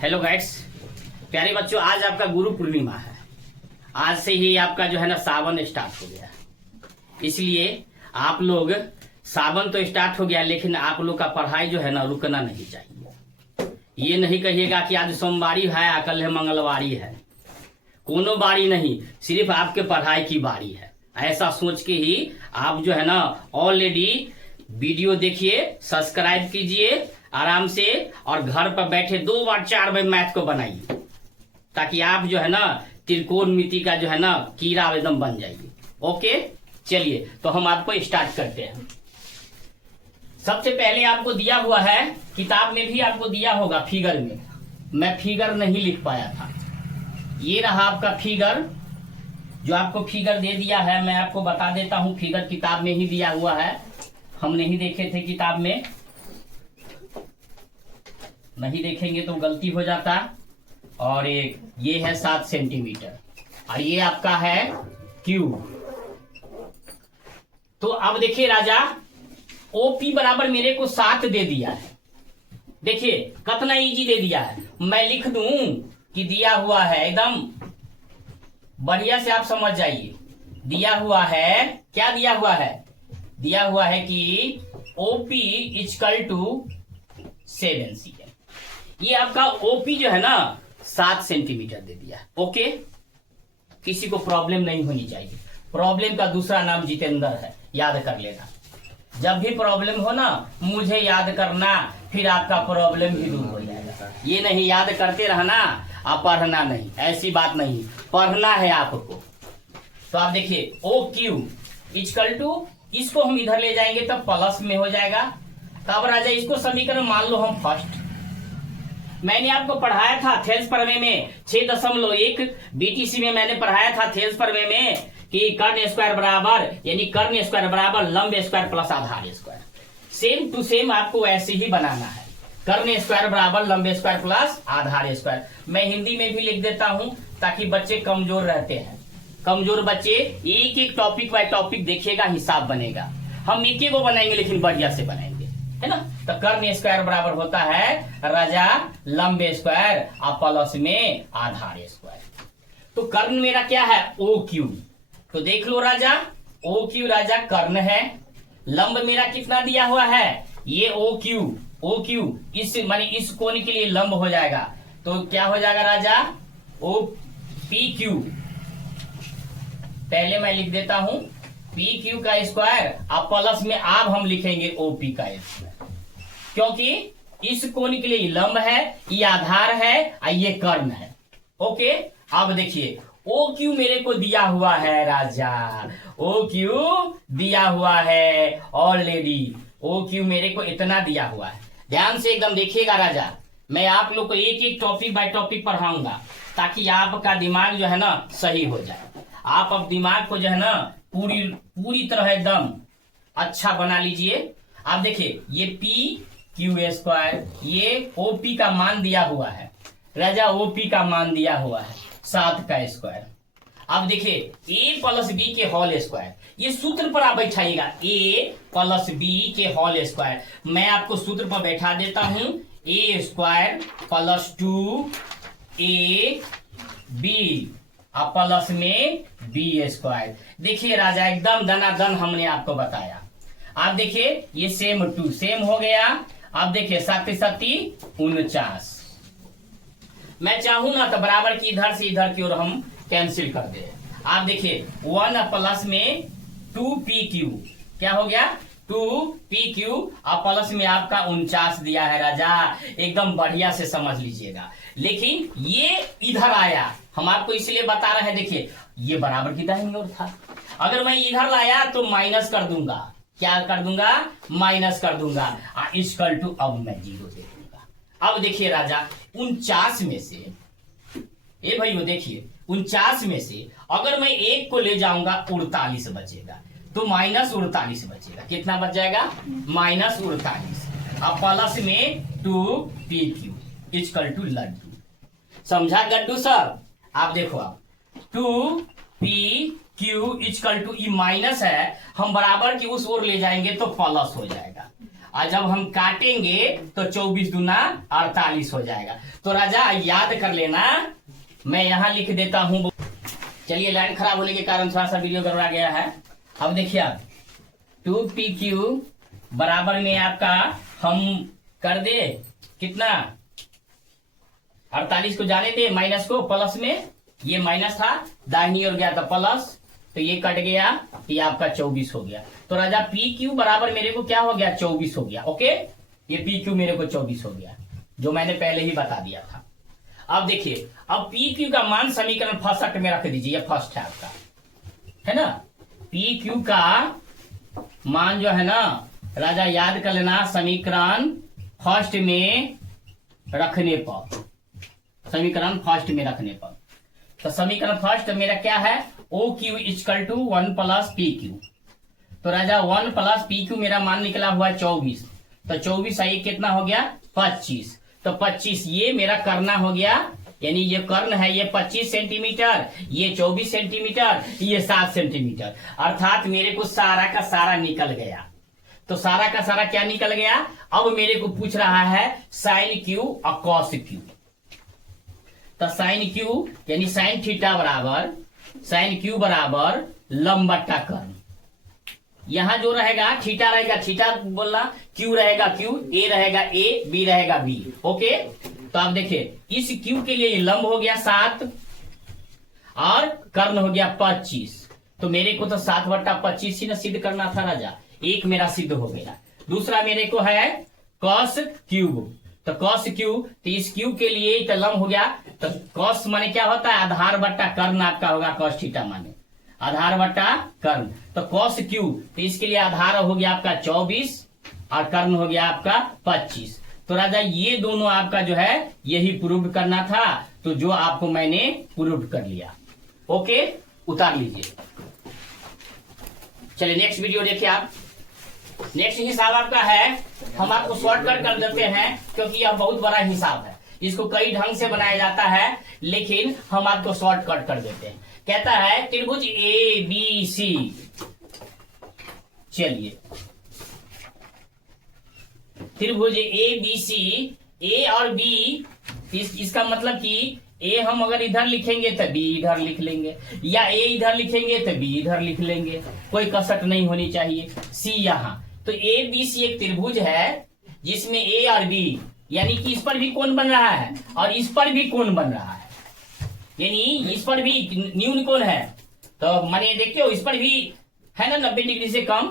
Hello guides, प्यारे बच्चों, आज आपका गुरु पूर्णिमा है। आज से ही आपका जो है ना सावन स्टार्ट हो गया। इसलिए आप लोग, सावन तो स्टार्ट हो गया लेकिन आप लोग का पढ़ाई जो है ना रुकना नहीं चाहिए। ये नहीं कहिएगा कि आज सोमवारी है, कल है मंगलवारी है। कोनो बारी नहीं, सिर्फ आपके पढ़ाई की बारी है। ऐसा सोच के ही आप जो है ना ऑलरेडी वीडियो देखिए, सब्सक्राइब कीजिए आराम से, और घर पर बैठे 2 बार 4 बार मैथ को बनाइए, ताकि आप जो है ना त्रिकोणमिति का जो है ना कीड़ा एकदम बन जाइए। ओके, चलिए तो हम आपको स्टार्ट करते हैं। सबसे पहले आपको दिया हुआ है, किताब में भी आपको दिया होगा फिगर में, मैं फिगर नहीं लिख पाया था। ये रहा आपका फिगर, जो आपको फिगर दे दिया है। मैं आपको बता देता हूं, फिगर किताब में ही दिया हुआ है, हम नहीं देखे थे किताब में। नहीं देखेंगे तो गलती हो जाता। और ये है 7 सेंटीमीटर, और ये आपका है क्यूब। तो अब देखिए राजा, ओपी बराबर मेरे को 7 दे दिया है। देखिए कितना इजी दे दिया है। मैं लिख दूं कि दिया हुआ है, एकदम बढ़िया से आप समझ जाइए। दिया हुआ है, क्या दिया हुआ है? दिया हुआ है कि ओपी इक्वल टू 7 cm। ये आपका ओपी जो है ना 7 सेंटीमीटर दे दिया। ओके, किसी को प्रॉब्लम नहीं होनी चाहिए। प्रॉब्लम का दूसरा नाम जितेंद्र है, याद कर लेना। जब भी प्रॉब्लम हो ना, मुझे याद करना, फिर आपका प्रॉब्लम भी दूर हो जाएगा। ये नहीं याद करते रहना, आप पढ़ना नहीं, ऐसी बात नहीं, पढ़ना है आपको। तो आप देखिए ओ क्यू इक्वल टू, इसको हम इधर ले जाएंगे तब प्लस में हो जाएगा। तब राजा इसको समीकरण मान लो हम फर्स्ट, मैंने आपको पढ़ाया था थेल्स प्रमेय में 6.1 बीटीसी में मैंने पढ़ाया था थेल्स प्रमेय में कि कर्ण स्क्वायर बराबर, यानी कर्ण स्क्वायर बराबर लंब स्क्वायर प्लस आधार स्क्वायर। सेम टू सेम आपको ऐसे ही बनाना है। कर्ण स्क्वायर बराबर लंब स्क्वायर प्लस आधार स्क्वायर। मैं हिंदी में भी लिख देता हूं ताकि बच्चे कमजोर रहते हैं। कमजोर बच्चे एक एक टॉपिक बाय टॉपिक देखिएगा, हिसाब बनेगा। हम एक को बनाएंगे लेकिन बढ़िया से बनाएंगे, है ना। तो कर्ण स्क्वायर बराबर होता है राजा लंब स्क्वायर और प्लस में आधार स्क्वायर। तो कर्ण मेरा क्या है? O Q. तो देख लो राजा, ओ क्यू राजा कर्ण है। लंब मेरा कितना दिया हुआ है? ये ओ क्यू। ओ क्यू इस माने इस कोण के लिए लंब हो जाएगा, तो क्या हो जाएगा राजा? O P Q. पहले मैं लिख देता हूं पी क्यू का स्क्वायर, अब प्लस में अब हम लिखेंगे ओपी का स्क्वायर, क्योंकि इस कोण के लिए लंब है, ये आधार है और ये कर्ण है। ओके, अब देखिए ओ क्यू मेरे को दिया हुआ है राजा, ओ क्यू दिया हुआ है ऑलरेडी। ओ क्यू मेरे को इतना दिया हुआ है। ध्यान से एकदम देखिएगा राजा, मैं आप लोग को एक एक टॉपिक बाय टॉपिक पढ़ाऊंगा ताकि आपका दिमाग जो है ना सही हो जाए। आप अब दिमाग को जो है ना पूरी तरह एकदम अच्छा बना लीजिए। आप देखिए ये पी क्यू स्क्वायर, ये ओपी का मान दिया हुआ है राजा, ओपी का मान दिया हुआ है 7 का स्क्वायर। अब देखिए ए प्लस बी के होल स्क्वायर, ये सूत्र पर आप बैठाइएगा, ए प्लस बी के होल स्क्वायर। मैं आपको सूत्र पर बैठा देता हूं, ए स्क्वायर प्लस 2 AB और प्लस में बी स्क्वायर। देखिए राजा एकदम दनादन हमने आपको बताया। आप देखिए ये सेम टू सेम हो गया। अब देखिए 7 7 49। मैं चाहूं ना तो बराबर की इधर से इधर की ओर हम कैंसिल कर दे। आप देखिए 1 प्लस में 2PQ, क्या हो गया? 2PQ और प्लस में आपका 49 दिया है राजा। एकदम बढ़िया से समझ लीजिएगा। लेकिन ये इधर आया, हम आपको इसलिए बता रहे हैं। देखिए ये बराबर की दाहिनी ओर था, अगर मैं इधर लाया तो माइनस कर दूंगा। क्या कर दूंगा? माइनस कर दूंगा। इक्वल टू अब मैं 0 दे दूंगा। अब देखिए राजा 49 में से, ए भाइयों देखिए 49 में से अगर मैं 1 को ले जाऊंगा 48 बचेगा, तो माइनस 48 बचेगा। कितना बच जाएगा? माइनस 48। अब प्लस में 2PQ इक्वल टू लड्डू। समझा गड्डू सर? आप देखो, आप 2PQ equal to, E minus है, हम बराबर की उस ओर ले जाएंगे तो प्लस हो जाएगा। और जब हम काटेंगे तो 24 दूना 48 हो जाएगा। तो राजा याद कर लेना, मैं यहां लिख देता हूं। चलिए, लाइन खराब होने के कारण थोड़ा सा वीडियो गड़बड़ा गया है। अब देखिए आप 2PQ बराबर में आपका हम कर दे कितना, 48 को जाने दे, माइनस को प्लस में, ये माइनस था, दाहिनी ओर गया था प्लस, तो ये कट गया, ये आपका 24 हो गया। तो राजा PQ बराबर मेरे को क्या हो गया, 24 हो गया। ओके, ये PQ मेरे को 24 हो गया, जो मैंने पहले ही बता दिया था। अब देखिए, अब PQ का मान समीकरण फर्स्ट में रख दीजिए, ये फर्स्ट है आपका, है ना। PQ का मान जो है ना राजा याद कर लेना, समीकरण फर्स्ट में रखने पर, समीकरण फर्स्ट में रखने पर, तो समीकरण फर्स्ट मेरा क्या है, OQ equal to 1 plus PQ। तो राजा 1 प्लस PQ मेरा मान निकला हुआ 24, तो 24 आई कितना हो गया, 25। तो 25 ये मेरा करना हो गया, यानी ये कर्ण है, ये 25 सेंटीमीटर, ये 24 सेंटीमीटर, ये 7 सेंटीमीटर, अर्थात मेरे को सारा का सारा निकल गया। तो सारा का सारा क्या निकल गया। अब मेरे को पूछ रहा है साइन Q और कॉस Q। तो साइन Q यानी साइन थीटा बराबर, साइन Q बराबर लंब बट्टा कर्ण। यहां जो रहेगा थीटा रहेगा थीटा बोलना, Q रहेगा Q, A रहेगा A, B रहेगा B। ओके, तो आप देखिए इस Q के लिए लंब हो गया 7 और कर्ण हो गया 25। तो मेरे को तो 7/25 ही ना सिद्ध करना था राजा, एक मेरा सिद्ध हो गया। दूसरा मेरे को है कॉस क्यूब, तो कॉस क्यूब, तो इस क्यूब के लिए तो लंब हो गया, तो कॉस माने क्या होता है, आधार बट्टा कर्ण आपका होगा, कॉस थीटा माने आधार बट्टा कर्ण। तो कॉस क्यूब, तो इसके लिए आधार हो गया आपका 24 और कर्ण हो गया आपका 25। तो राजा ये दोनों आपका जो है यही प्रूव करना था, तो जो आपको मैंने प्रूव कर लिया। ओके, उतार लीजिए। चलिए नेक्स्ट वीडियो देखिए आप। नेक्स्ट हिसाब आपका है, हम आपको शॉर्टकट कर देते हैं क्योंकि यह बहुत बड़ा हिसाब है, इसको कई ढंग से बनाया जाता है, लेकिन हम आपको शॉर्टकट कर देते हैं। कहता है त्रिभुज ABC, चलिए त्रिभुज ABC, A और B, इसका मतलब कि A हम अगर इधर लिखेंगे तो B इधर लिख लेंगे, या A इधर लिखेंगे तो B इधर लिख लेंगे, कोई कसट नहीं होनी चाहिए। C यहाँ, तो ABC एक त्रिभुज है जिसमें A और B, यानी कि इस पर भी कोण बन रहा है और इस पर भी कोण बन रहा है, यानी इस पर भी न्यून कोण है। तो माने देखते हो इस पर भी है ना 90 डिग्री से कम,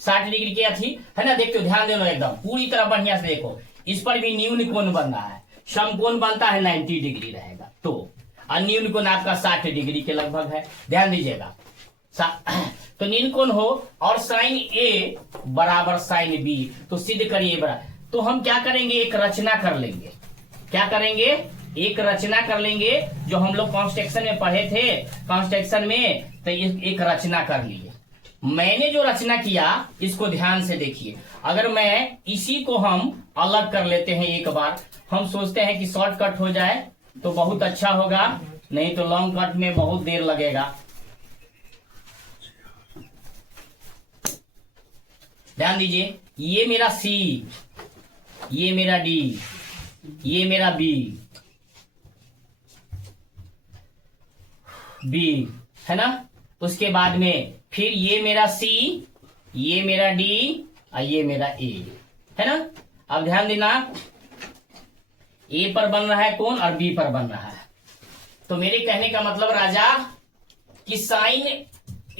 60 डिग्री के अथी है ना, देखते हो, ध्यान देना एकदम पूरी तरह बढ़िया से देखो, इस पर भी न्यून कोण बन रहा है। समकोण बनता है 90 डिग्री रहेगा, तो न्यून कोण आपका 60 डिग्री के लगभग है, ध्यान दीजिएगा। तो न्यून कोण हो और साइन A बराबर साइन B, तो सिद्ध करिए बराबर। तो हम क्या करेंगे, एक रचना कर लेंगे। क्या करेंगे, एक रचना कर लेंगे, जो हम लोग कंस्ट्रक्शन में पढ़े थे, कंस्ट्रक्शन में, तो एक रचना कर लिए। मैंने जो रचना किया इसको ध्यान से देखिए। अगर मैं इसी को हम अलग कर लेते हैं एक बार, हम सोचते हैं कि शॉर्टकट हो जाए तो बहुत अच्छा होगा, नहीं तो लॉन्ग कट में बहुत देर लगेगा। ध्यान दीजिए, ये मेरा C, ये मेरा D, ये मेरा B है ना। उसके बाद में फिर ये मेरा C, ये मेरा D और ये मेरा A है ना। अब ध्यान देना, A पर बन रहा है कौन और B पर बन रहा है। तो मेरे कहने का मतलब राजा कि साइन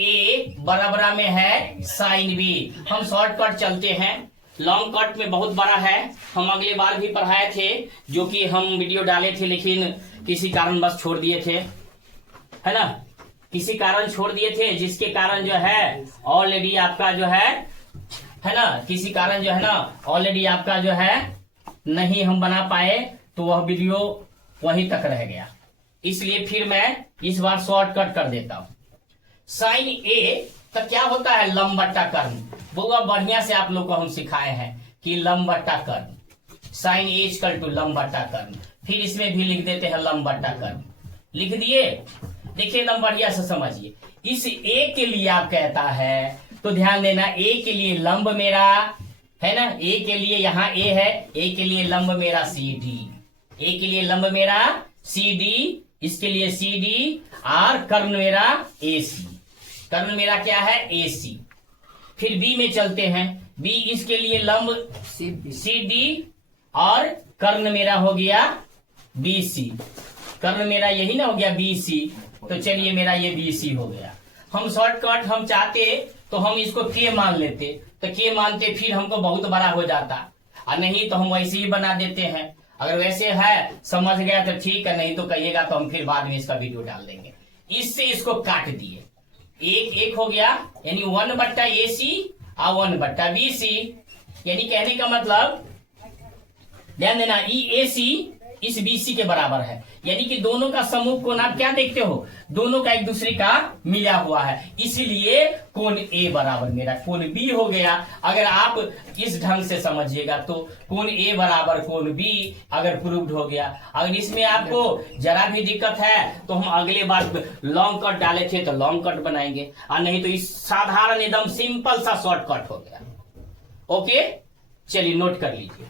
A बराबर में है साइन B। हम शॉर्टकट चलते हैं, लॉन्ग कट में बहुत बड़ा है, हम अगले बार भी पढ़ाए थे, जो कि हम वीडियो डाले थे लेकिन किसी कारणवश छोड़ दिए थे, है ना, किसी कारण छोड़ दिए थे, जिसके कारण जो है ऑलरेडी आपका जो है ना, किसी कारण जो है ना ऑलरेडी आपका जो है नहीं हम बना पाए, तो वह वीडियो वहीं तक रह गया। इसलिए फिर मैं इस बार शॉर्टकट कर देता हूं। साइन A तो क्या होता है, लंब बट्टा कर्ण। बहुत बढ़िया से आप लोग को हम सिखाए हैं कि लंब बट्टा कर्ण, साइन A इक्वल टू लंब बट्टा कर्ण। फिर इसमें भी लिख देते हैं लंब बट्टा कर्ण, लिख दिए। देखिए एकदम बढ़िया से समझिए, इस A के लिए आप कहता है, तो ध्यान देना, A के लिए लंब मेरा है ना। ए के लिए यहाँ ए है, ए के लिए लंब मेरा सी डी, ए के लिए लंब मेरा सी डी, इसके लिए सी डी, और कर्ण मेरा ए सी, कर्ण मेरा क्या है ए सी। फिर बी में चलते हैं, बी इसके लिए लंब सी डी और कर्ण मेरा हो गया बी सी, कर्ण मेरा यही ना हो गया बी सी, तो चलिए मेरा ये बी सी हो गया। हम शॉर्टकट हम चाहते तो हम इसको के मान लेते, तो के मानते फिर हमको बहुत बड़ा हो जाता, और नहीं तो हम वैसे ही बना देते हैं। अगर वैसे है समझ गया तो ठीक है, नहीं तो कहिएगा तो हम फिर बाद में इसका वीडियो डाल देंगे। इससे इसको काट दिए, एक एक हो गया, यानी 1/AC और 1/BC, यानी कहने का मतलब ध्यान देना EAC इस BC के बराबर है, यानी कि दोनों का समूह कोण आप क्या देखते हो, दोनों का एक दूसरे का मिला हुआ है, इसीलिए कोण A बराबर मेरा कोण B हो गया। अगर आप इस ढंग से समझिएगा तो कोण A बराबर कोण B अगर प्रूव्ड हो गया। अगर इसमें आपको जरा भी दिक्कत है तो हम अगले बार लॉन्ग कट डाले थे तो लॉन्ग कट बनाएंगे, और नहीं तो इस साधारण एकदम सिंपल सा शॉर्टकट हो गया। ओके, चलिए नोट कर लीजिए।